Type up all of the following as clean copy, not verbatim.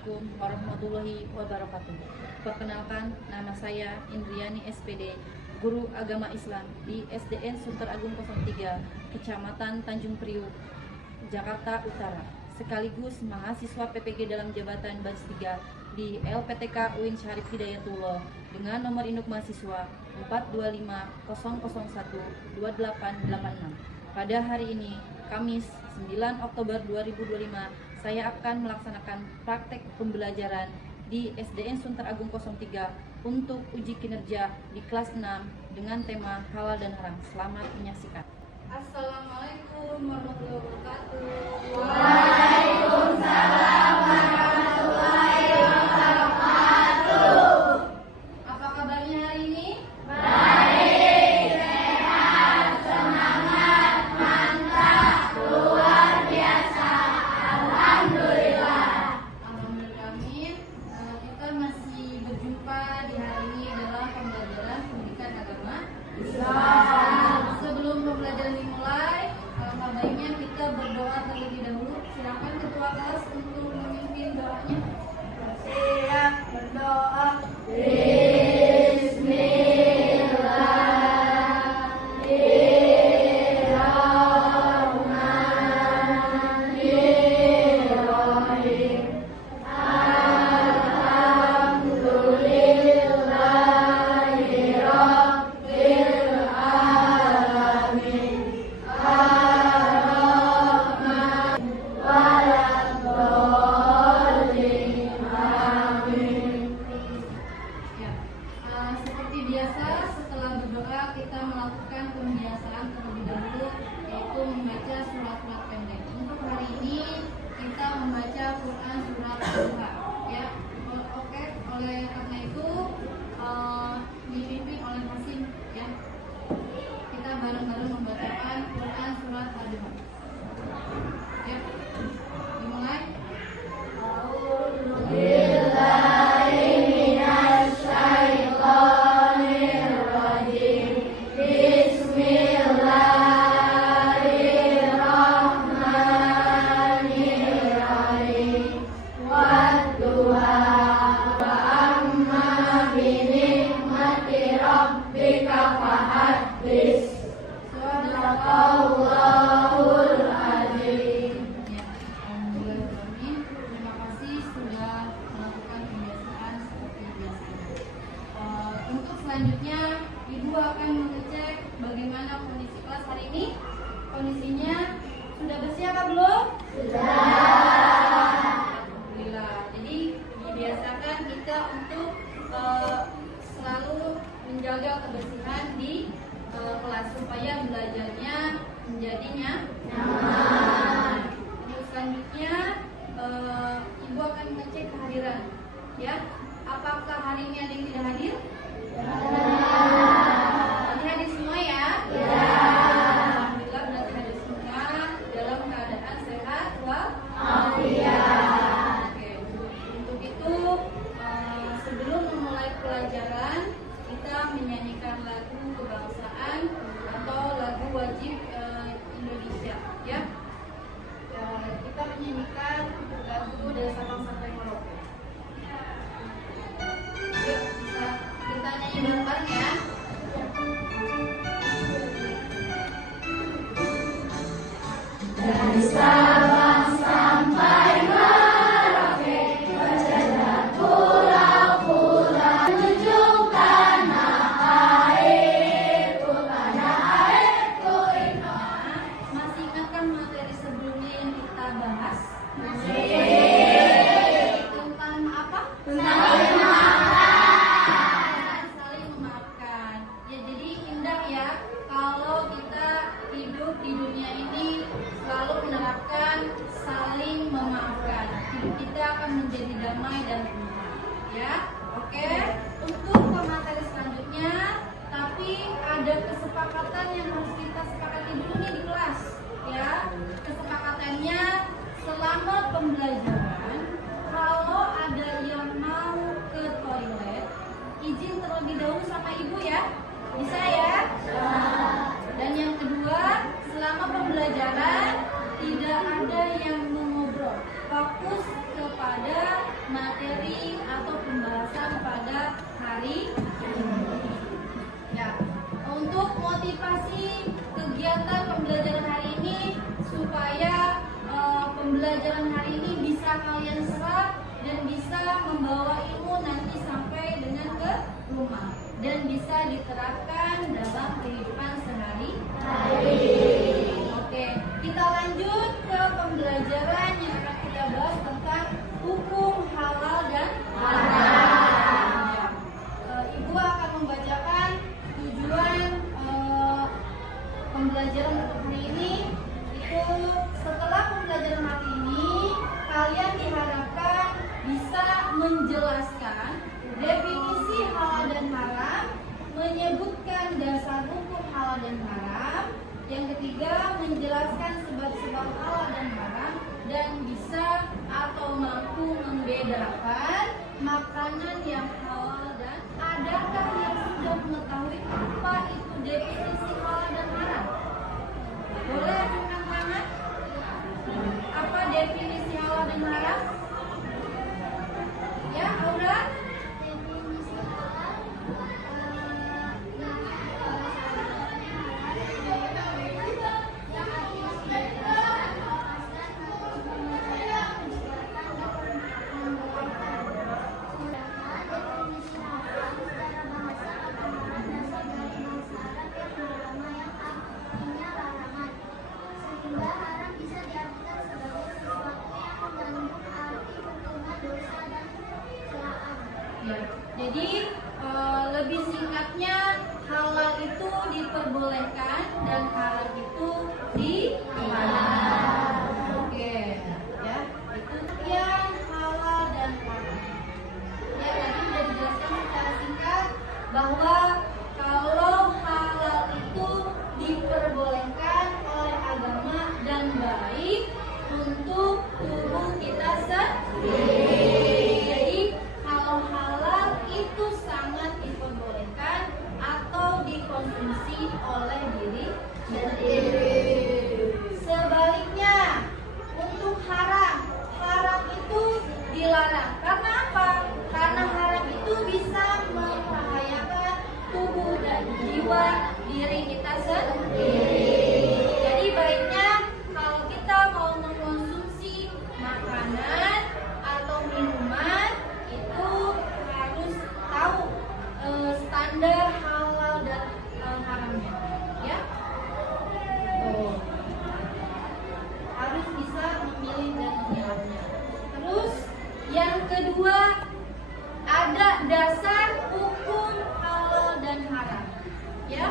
Assalamualaikum warahmatullahi wabarakatuh. Perkenalkan, nama saya Indriani SPD, Guru Agama Islam di SDN Sunter Agung 03, Kecamatan Tanjung Priuk, Jakarta Utara, sekaligus mahasiswa PPG dalam jabatan Baris 3 di LPTK UIN Syarif Hidayatullah dengan nomor induk mahasiswa 425.001.2886. Pada hari ini, Kamis 9 Oktober 2025, saya akan melaksanakan praktek pembelajaran di SDN Sunter Agung 03 untuk uji kinerja di kelas 6 dengan tema halal dan haram. Selamat menyaksikan. Assalamualaikum warahmatullahi wabarakatuh. Waalaikumsalam warahmatullahi wabarakatuh. Apa kabarnya hari ini? Baik, sehat, semangat, mantap, luar biasa. Alhamdulillah. Alhamdulillah, amin. Kita masih berjumpa di hari ini dalam pembelajaran pendidikan agama Islam. Sebelum pembelajaran dimulai, alangkah baiknya kita berdoa terlebih dahulu. Silakan ketua kelas untuk memimpin doanya. Siap berdoa. Bismillahirrahmanirrahim. Alhamdulillahi rabbil alamin. Ar-Rahman waladdallin. Amin. Ya, seperti biasa setelah berdoa kita melakukan pembiasaan terlebih dahulu, yaitu membaca surat-surat pendek. Untuk hari ini kita membaca Quran surat Al-Duha. Ya, oke. Oleh karena itu dipimpin oleh Hasim. Ya, kita bareng-bareng membacakan Quran surat Al-Duha. Ya, dimulai. Billahi minasyaitonirrajim. Bismillahirrahmanirrahim. Wadduha wa amma binikmati rabbika fahaddits. Sadaqallahul azim. Ya, alhamdulillah. Terima kasih sudah melakukan pembiasaan seperti biasa. Untuk selanjutnya, Ibu akan mengecek bagaimana kondisi kelas hari ini. Kondisinya sudah bersih apa belum? Alhamdulillah. Jadi dibiasakan kita untuk selalu menjaga kebersihan di kelas supaya belajarnya menjadinya nyaman. Untuk selanjutnya Ibu akan mengecek kehadiran. Ya, apakah hari ini ada yang tidak hadir? Berarti hadir semua ya? Alhamdulillah, berarti hadir semua dalam keadaan sehat walafiat. Oke, untuk itu sebelum memulai pelajaran kita menyanyikan lagu kebangsaan atau lagu wajib Indonesia. Ya, kita menyanyikan lagu dari Sabang sampai Merauke. Yuk, kita nyanyi bareng-bareng ya. Dari Sabang sampai Merauke, berjalan pulau-pulau menuju tanah airku, tanah airku Indonesia. Masih ingatkan materi sebelumnya yang kita bahas? Tentang apa? Saling memaafkan. Saling memaafkan. Ya, jadi indah ya kalau kita hidup di dunia ini selalu menerapkan saling memaafkan. Hidup kita akan menjadi damai dan tenang. Ya, oke. Untuk pemateri selanjutnya, tapi ada kesepakatan yang harus kita sepakati dulu nih di kelas. Ya, kesepakatannya selama pembelajaran, kalau ada yang mau ke toilet, izin terlebih dahulu sama ibu ya. Bisa ya? Dan yang kedua, selama pembelajaran tidak ada yang mengobrol, fokus kepada materi atau pembahasan pada hari ini. Ya, untuk motivasi kegiatan pembelajaran hari ini supaya pembelajaran hari ini bisa kalian serap dan bisa membawa ilmu nanti sampai dengan ke rumah dan bisa diterapkan dalam kehidupan sehari-hari. Oke, kita lanjut ke pembelajaran yang akan kita bahas tentang hukum halal dan haram. Ya. Ibu akan membacakan tujuan pembelajaran untuk hari ini. Itu setelah pembelajaran hari ini, kalian diharapkan bisa menjelaskan definisi halal dan haram, menyebutkan dasar hukum halal dan haram. Yang ketiga, menjelaskan sebab-sebab halal dan haram dan bisa atau mampu membedakan makanan yang halal dan adakah yang sudah mengetahui apa itu definisi halal dan haram? Boleh angkat tangan? Apa definisi halal dan haram? Ya, Aura? Definisi halal Ya, jadi lebih singkatnya halal itu diperbolehkan dan haram itu dilarang. Oke, ya itu yang halal dan haram. Ya tadi sudah dijelaskan secara singkat bahwa kalau halal itu diperbolehkan oleh agama dan baik untuk tubuh kita sendiri. Jadi kalau halal itu sangat diperbolehkan atau dikonsumsi oleh diri sendiri. Sebaliknya, untuk haram, haram itu dilarang. Karena apa? Karena haram itu bisa membahayakan tubuh dan jiwa diri kita sendiri. Jadi baiknya kalau kita mau mengkonsumsi makanan atau minuman itu harus tahu standar halal dan haramnya, ya. Tuh. Harus bisa memilih dan memilihnya. Terus yang kedua, ada dasar hukum halal dan haram. Ya,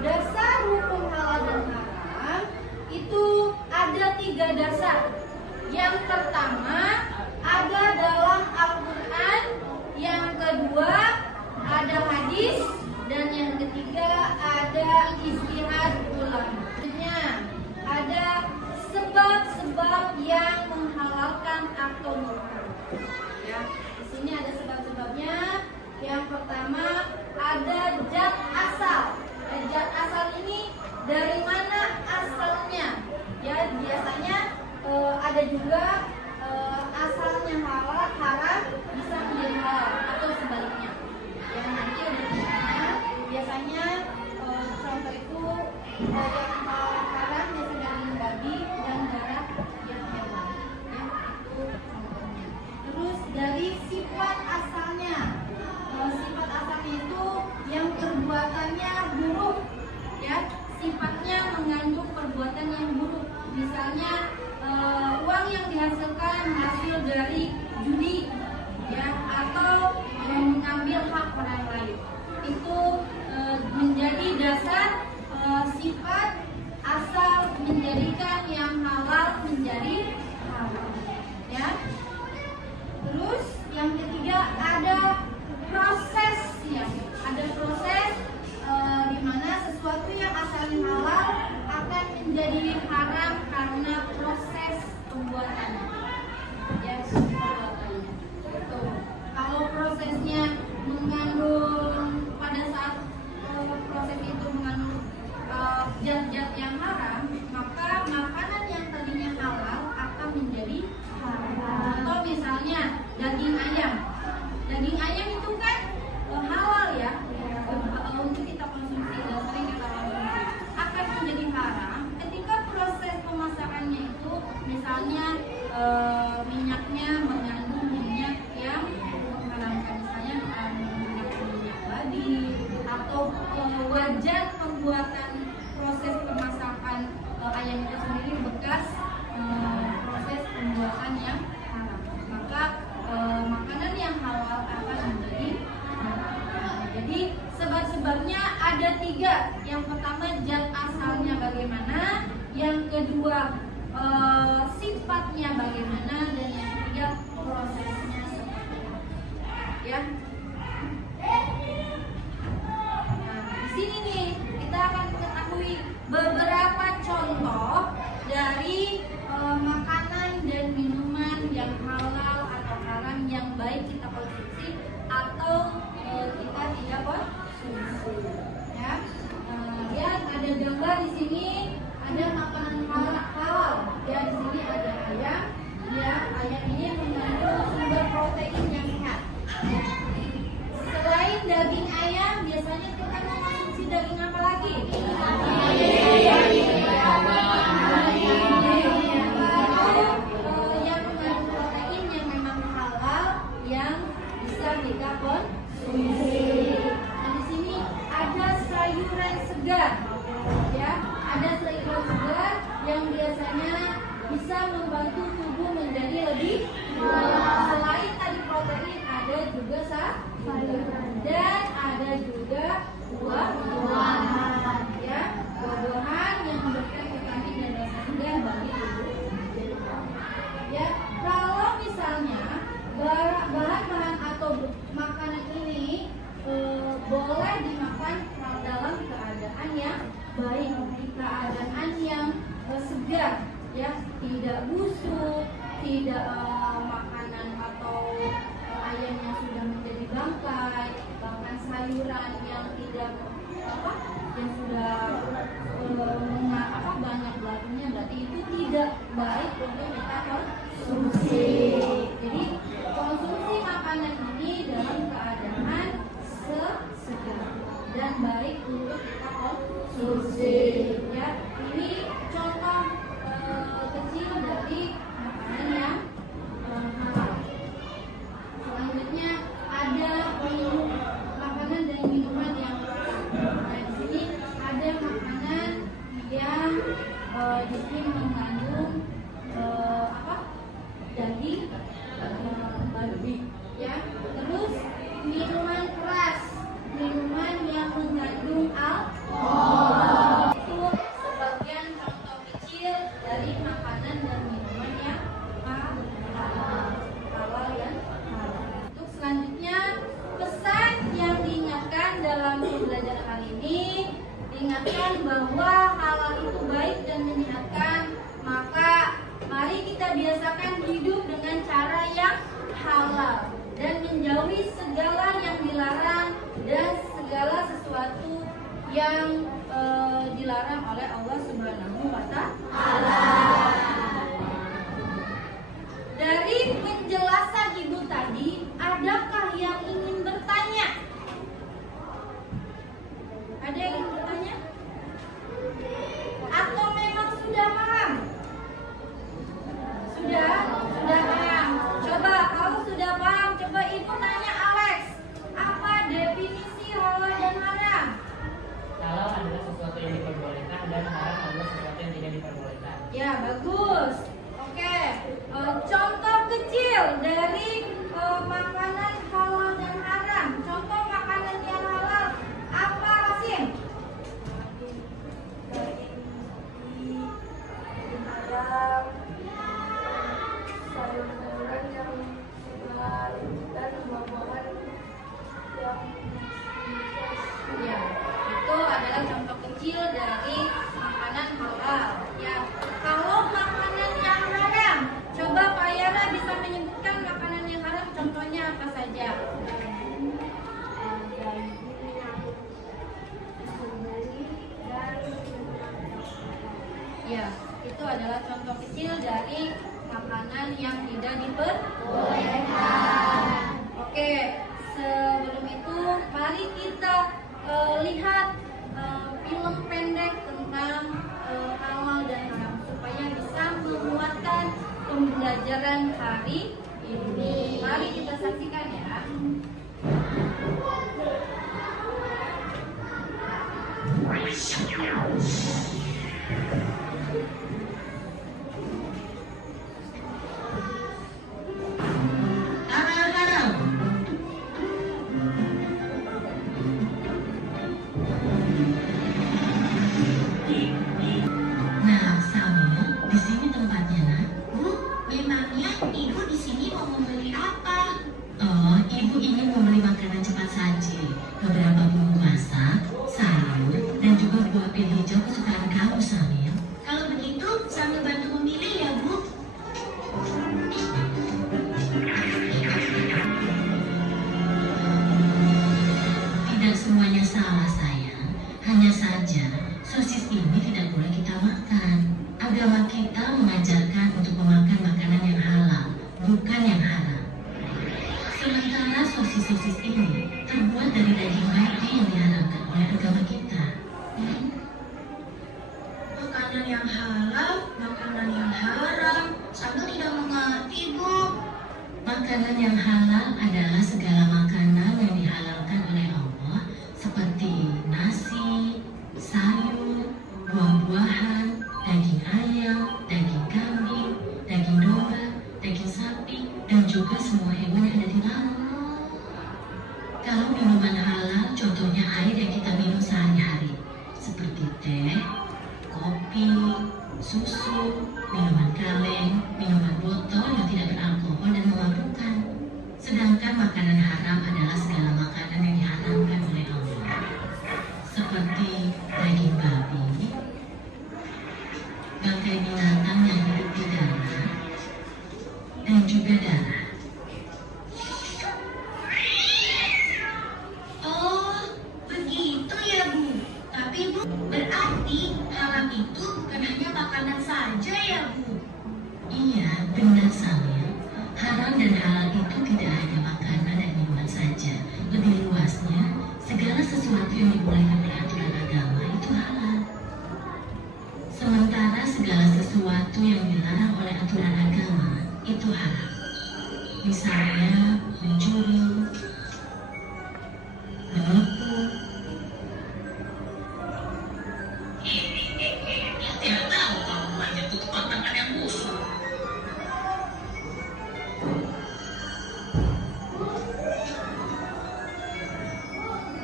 dasar hukum halal dan haram itu ada 3 dasar. Yang pertama ada dalam Al-Quran, yang kedua ada hadis, dan yang ketiga ada ijtihad ulama. Maksudnya ada sebab-sebab yang menghalalkan atau mengharamkan. Ya, di sini ada sebab-sebabnya. Yang pertama ada zat asal. Zat asal ini dari mana asalnya? Ya, biasanya ada juga asalnya halal, haram bisa menjadi halal atau sebaliknya. Ya, nanti ada contohnya. Biasanya contoh itu yang haram biasanya daging babi dan darah yang hewan. Ya, itu contohnya. Terus dari sifat asalnya, sifat asalnya itu yang perbuatannya buruk, ya, sifatnya mengandung perbuatan yang buruk. Misalnya uang yang dihasilkan hasil dari judi, ya, atau mengambil hak orang lain. Itu menjadi dasar sifat asal menjadikan yang halal menjadi haram, ya. Terus yang ketiga ada prosesnya. Ada proses di mana sesuatu yang asalnya halal akan menjadi haram karena proses pembuatannya. Ya, pembuatannya. Tuh. Kalau prosesnya mengandung pada saat proses itu mengandung zat-zat yang haram, maka makanan yang tadinya halal akan menjadi haram. Atau misalnya daging caranya bagaimana, dan yang ketiga prosesnya seperti apa. Ya. Nah, di sini nih kita akan mengetahui beberapa contoh dari makanan dan minuman yang halal atau haram yang baik kita konsumsi atau kita tidak konsumsi. Ya, lihat ada gambar di sini, ada makanan halal. Ya, di sini ada ayam. Ya, ayam ini mengandung sumber protein yang sehat. Selain daging ayam, biasanya kita mengonsumsi daging apa lagi? Yang mengandung protein yang memang halal yang bisa kita konsumsi. Nah, di sini ada sayuran segar, ya, ada sayuran segar yang biasanya bisa membantu tubuh menjadi lebih kuat. Selain tadi protein, ada juga sayuran dan ada juga buah-buahan, ya, buah-buahan yang memberikan vitamin dan dasar segar bagi tubuh. Ya, kalau misalnya bahan-bahan atau makanan ini boleh dimakan dalam keadaan yang baik, keadaan yang segar, ya, tidak busuk, tidak makanan atau ayam yang sudah menjadi bangkai, bahkan sayuran yang tidak yang sudah banyak belarunya, berarti itu tidak baik untuk kita konsumsi. Jadi konsumsi makanan ini dalam keadaan segar dan baik untuk kita konsumsi. Ya, ini contoh kecil dari makanan yang halal. Selanjutnya ada makanan dan minuman yang halal. Nah, di sini ada makanan yang di sini mengandung daging babi, ya. Terus minuman keras, minuman yang mengandung alkohol. Itu sebagian contoh kecil dari makanan dan minuman yang halal yang halal. Untuk selanjutnya, pesan yang diingatkan dalam pembelajaran kali ini, diingatkan bahwa halal itu baik dan menyehatkan. Maka mari kita biasakan hidup dengan cara yang halal dan menjauhi segala yang dilarang dan segala sesuatu yang dilarang oleh Allah Subhanahu wa Ta'ala. Dari penjelasan Ibu tadi, adakah yang ingin bertanya? Ada yang ingin bertanya? Atau memang sudah paham? Sudah paham. Coba kalau sudah paham, coba Ibu tanya Alex, apa definisi halal dan haram? Halal adalah sesuatu yang diperbolehkan dan haram adalah sesuatu yang tidak diperbolehkan. Ya, bagus. Oke, contoh kecil dari makanan halal dan haram. Contoh makanan yang halal apa, Rasim? ayam, sayur-sayuran yang segar, dan buah-buahan yang Ya, itu adalah contoh kecil dari makanan halal. Ya, kalau makanan yang haram, coba Pak Yara bisa menyebutkan makanan yang haram. Contohnya apa saja? Ya, itu adalah contoh kecil dari makanan yang tidak diperbolehkan. Oke, sebelum itu mari kita lihat film pendek tentang halal dan haram supaya bisa menguatkan pembelajaran hari ini. Mari kita saksikan ya. Nah, Samuel, di sini tempatnya, nak. Bu, Agama kita mengajarkan untuk memakan makanan yang halal, bukan yang haram. Sementara sosis-sosis ini terbuat dari daging babi yang diharamkan oleh agama kita. Makanan yang halal, makanan yang haram, saya tidak mengerti, Bu. Makanan yang halal adalah segala makanan yang dihalalkan oleh Allah, seperti nasi, sayur, buah-buahan, daging ayam, daging kambing, daging domba, daging sapi, dan juga semua hewan yang ada di laut. Kalau minuman halal, contohnya air yang kita minum sehari-hari, seperti teh, kopi, susu, minuman kaleng, minuman botol yang tidak beralkohol dan memabukkan. Sedangkan makanan haram adalah segala makanan yang diharamkan oleh Allah, seperti daging babi, bangkai binatang yang hidup di darat, dan juga darah. Oh, begitu ya, Bu. Tapi, Bu, berarti haram itu bukan hanya makanan saja ya, Bu? Iya, benar Samuel. Haram dan halal itu tidak hanya makanan dan minuman saja. Lebih luasnya, segala sesuatu yang dibolehkan oleh aturan agama itu halal. Sementara segala sesuatu yang dilarang oleh aturan agama itu haram. Misalnya mencuri, menipu. Tidak tahu kalau rumahnya itu tempat makan yang busuk.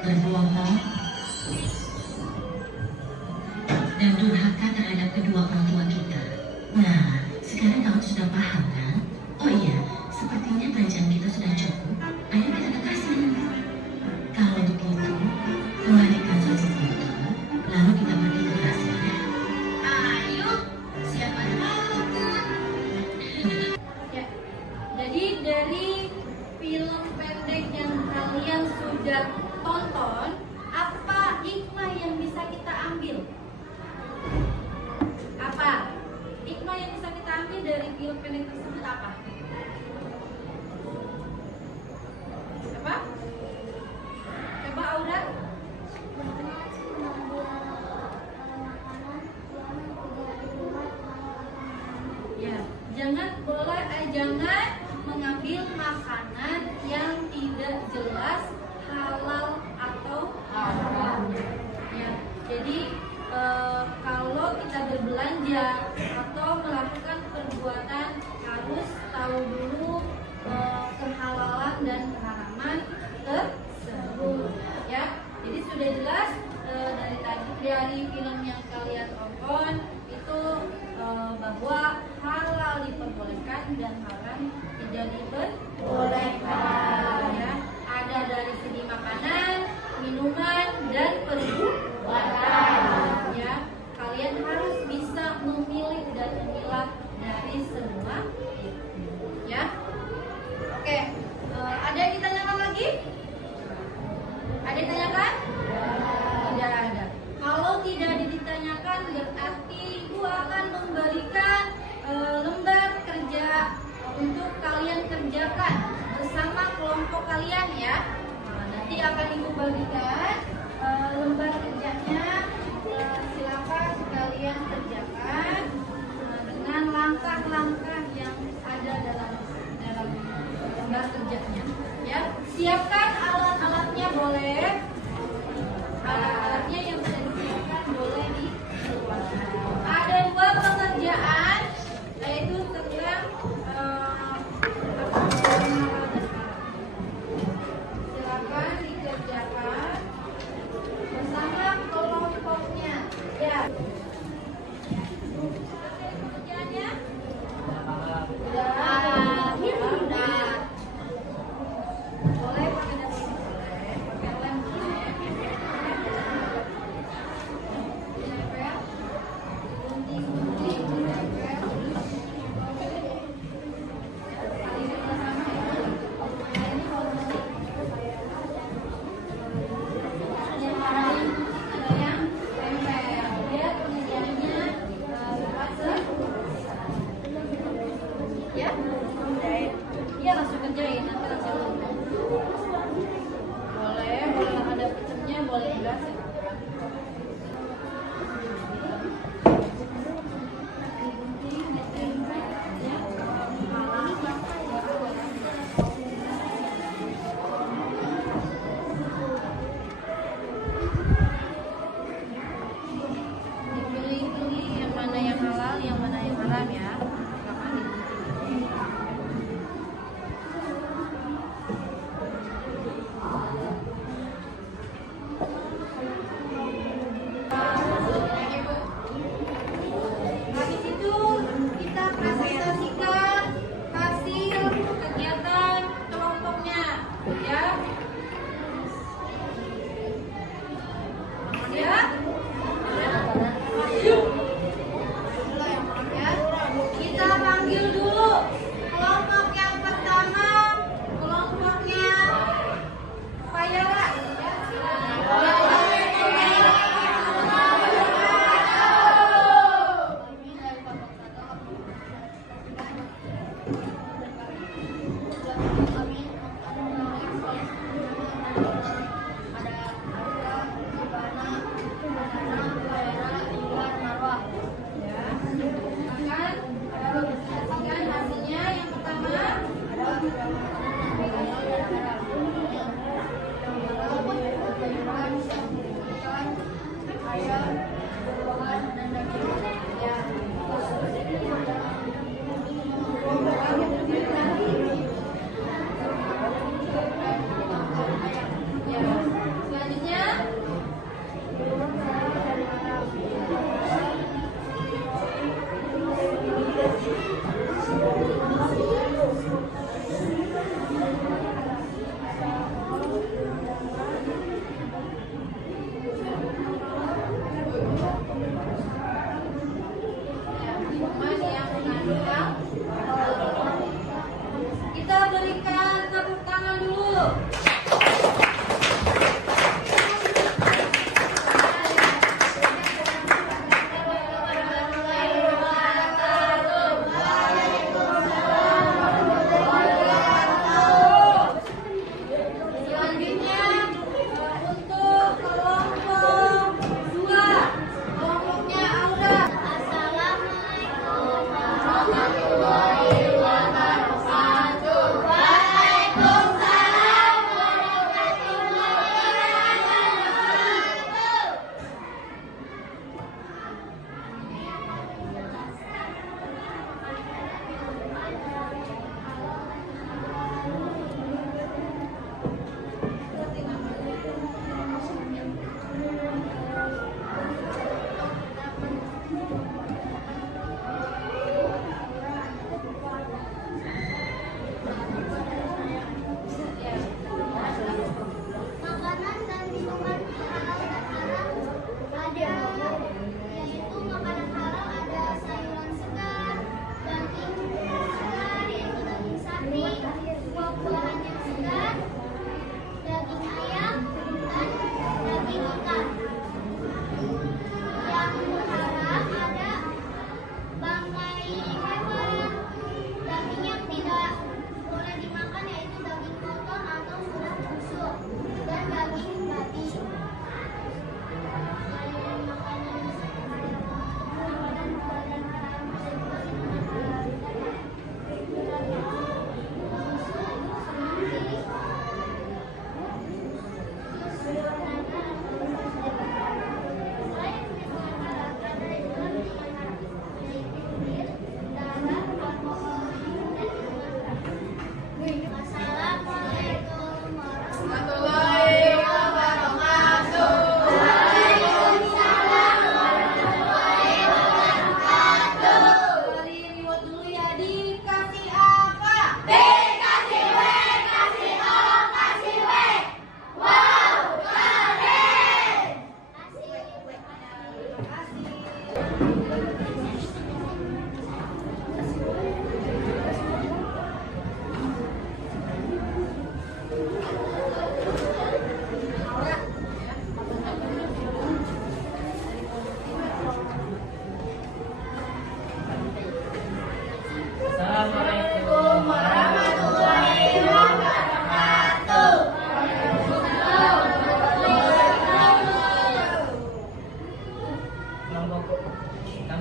Berbohong, dan durhaka terhadap kedua orang tua kita. Nah, sekarang kamu sudah paham kan? Oh iya, sepertinya belanjaan kita sudah cukup. Ayo kita ke kasir. Kalau begitu, kembalikan sosis itu, lalu kita pergi ke kasir ya. Ayo, siapa tahu, Bu? Ya, jadi dari film pendek yang kalian sudah tonton, apa hikmah yang bisa kita ambil? Apa? Hikmah yang bisa kita ambil dari film pendek tersebut apa? Apa? Coba Aura? Ya, jangan mengambil makanan yang tidak jelas halal atau haram. Ya, jadi kalau kita berbelanja atau melakukan perbuatan harus tahu dulu kehalalan dan keharaman tersebut. Ya, jadi sudah jelas dari film yang kalian tonton itu bahwa halal diperbolehkan dan haram tidak diperbolehkan. Ya, ada dari segi makanan, minuman, dan perbuatan. Ya, kalian harus bisa memilih dan memilah dari semua itu. Ya, oke. Ada yang ditanyakan lagi? Ada yang ditanyakan? Tidak ada. Kalau tidak ditanyakan, berarti Ibu akan memberikan lembar kerja untuk kalian kerjakan bersama kelompok kalian ya. Nanti akan Ibu bagikan lembar kerjanya. Silakan kalian kerjakan dengan langkah-langkah yang ada dalam lembar kerjanya. Ya, siapkan alat-alatnya boleh.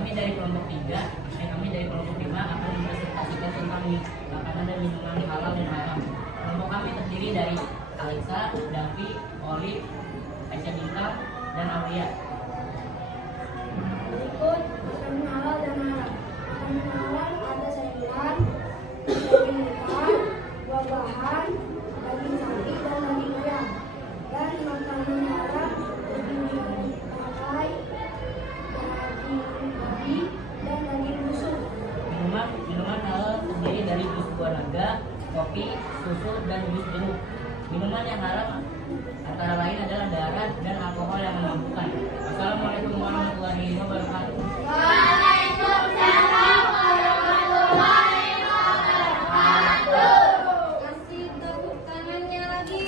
Kami dari kelompok 5 akan mempresentasikan tentang makanan dan minuman halal dan haram. Kelompok kami terdiri dari Alexa, Davi, Olive, Aisyah Bintang, dan Aulia. Berikut makanan halal dan haram. Makanan halal ada sayuran, daging ikan, buah-buahan, daging sapi dan daging ayam. Dan makanan haram daging pakai, daging babi dan daging busuk. Minuman halal terdiri dari jus buah naga, kopi, susu, dan jus jeruk. Minuman yang haram antara lain adalah darah dan alkohol yang memabukkan. Wassalamualaikum warahmatullahi wabarakatuh. Waalaikumsalam warahmatullahi wabarakatuh. Kasih tepuk tangannya lagi.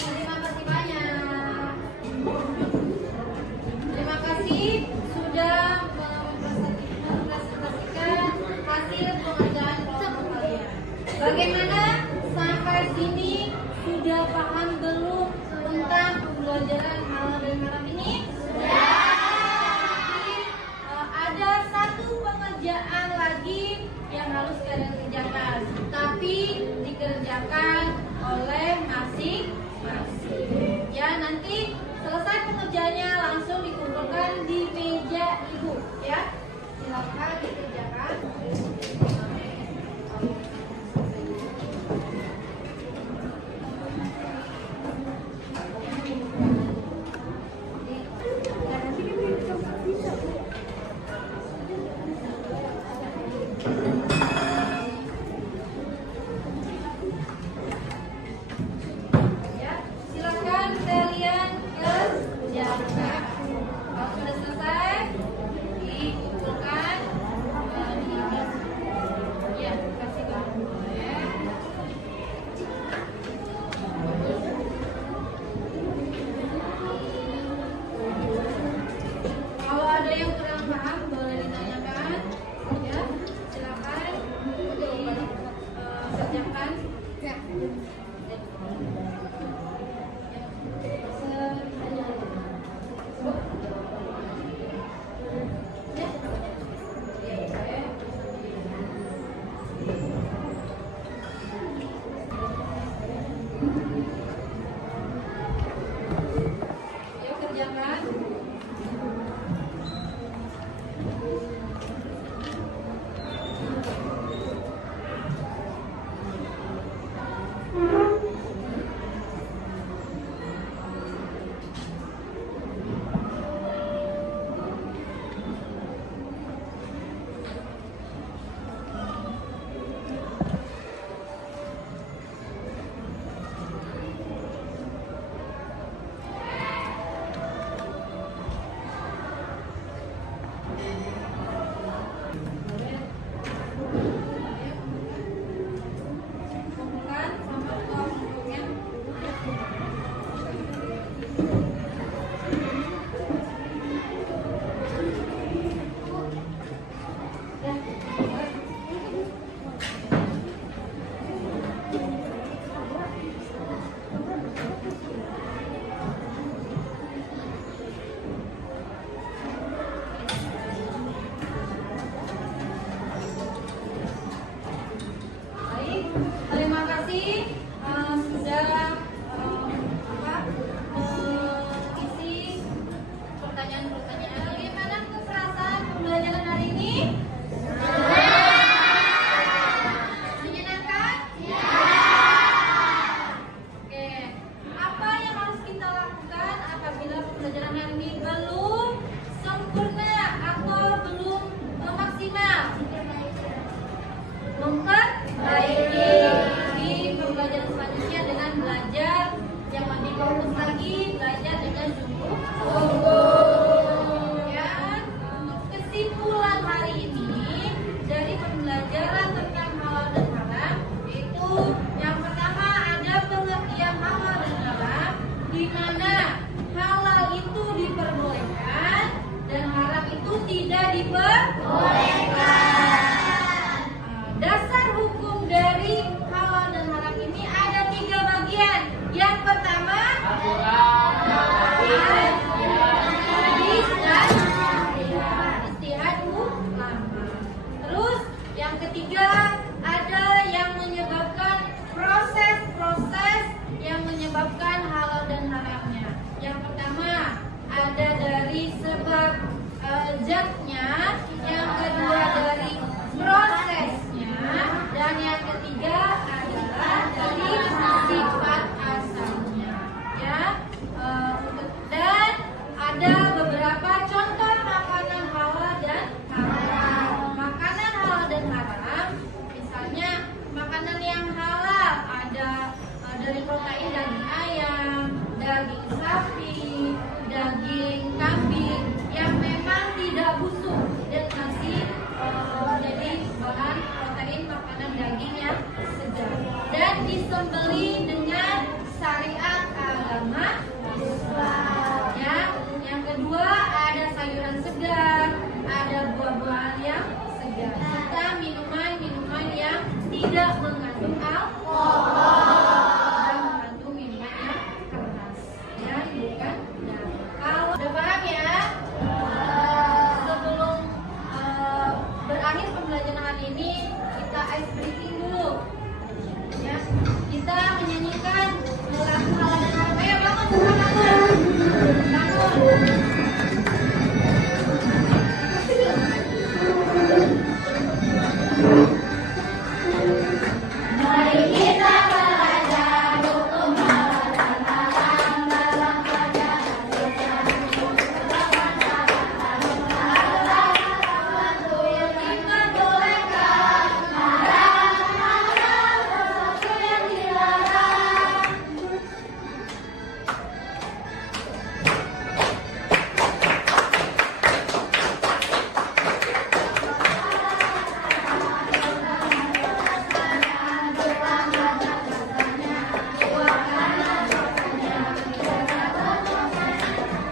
Terima kasih banyak. Terima kasih sudah mempresentasikan hasil pengerjaan kelompok kalian. Bagaimana sampai sini sudah paham belum tentang pembelajaran halal dan haram ini? Sudah. Ada satu pengerjaan lagi yang harus kalian kerjakan, tapi dikerjakan oleh masing-masing. Ya, nanti selesai pengerjaannya langsung dikumpulkan di meja ibu. Ya, silakan dikerjakan. Ya, silakan kalian kerjakan. Kalau sudah selesai, dikumpulkan di ya, kasih tahu. Kalau ada yang kurang paham, boleh ditanyakan. Ya, silakan dikerjakan. Ya. Yuk kerjakan. Kumpulkan sama kelompoknya. Baik, terima kasih sudah mengisi pertanyaan-pertanyaan. Bagaimana keperasaan pembelajaran hari ini? Menyenangkan? Oke, apa yang harus kita lakukan apabila pembelajaran hari ini belum sempurna atau belum maksimal? Memperbaiki di pembelajaran selanjutnya dengan belajar yang lebih fokus lagi, belajar dengan sungguh-sungguh. Ya, kesimpulan hari ini dari pembelajaran tentang halal dan haram itu yang pertama ada pengertian halal dan haram, di mana halal itu diperbolehkan dan haram itu tidak diperbolehkan. Dasar hukum dari halal dan haram ini ada 3 bagian. Yang pertama, Al-Quran, hadis, dan objeknya, yang kedua dari prosesnya, dan yang ketiga adalah dari sifat asalnya. Ya, dan ada beberapa contoh makanan halal dan haram. Makanan halal dan haram, misalnya makanan yang halal ada dari protein daging ayam, daging sapi, daging kambing yang memang tidak busuk dan masih menjadi bahan protein makanan daging yang segar dan disembeli dengan syariat agama Islam. Ya, yang kedua ada sayuran segar, ada buah-buahan yang segar, serta minuman-minuman yang tidak mengandung alkohol, mengandung minuman yang keras dan bukan darah. Kalau udah paham ya, sebelum berakhir pembelajaran hari ini kita ice breaking dulu. Ya, kita menyanyikan lagu halal dan haram. Ayo bangun, semua bangun. Bangun. Mari kita belajar hukum halal dan haram dalam pelajaran sejarah. Sesuatu yang diperbolehkan, haram, sesuatu yang dilarang.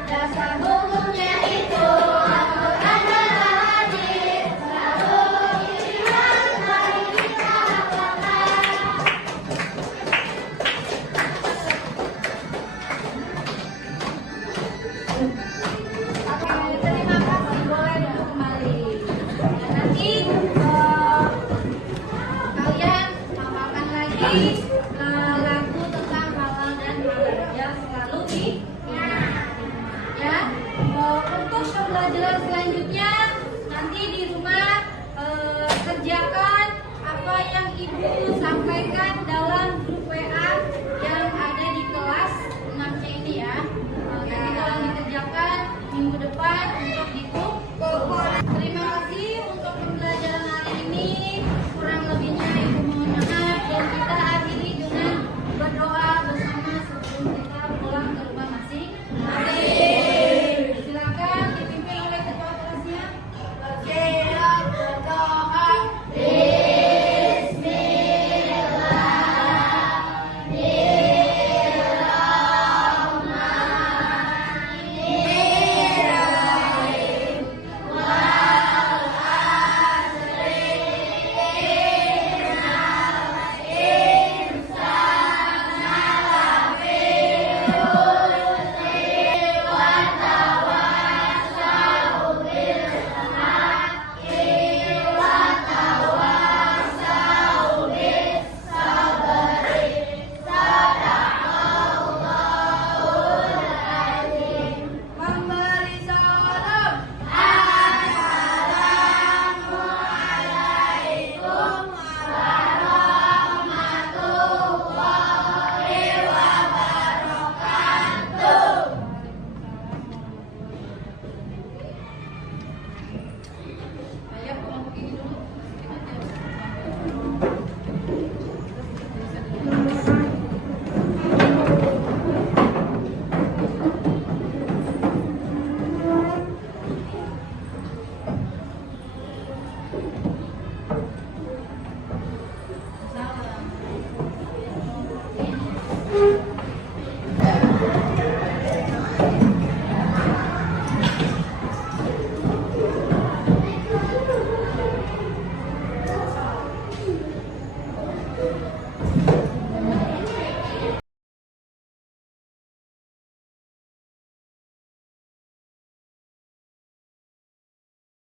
Dasar hukumnya itu Al-Quran dan Al-Hadis, lalu ijma, mari kita hafalkan. Terima kasih, boleh duduk kembali. Dan nanti kalian hafalkan lagi lagu tentang halal dan haram yang selalu diingat. Ya, untuk pembelajaran selanjutnya nanti di rumah kerjakan apa yang ibu sampaikan dalam grup WA yang ada di kelas 6-nya ini ya. Nanti tolong dikerjakan minggu depan untuk dikumpulkan. Terima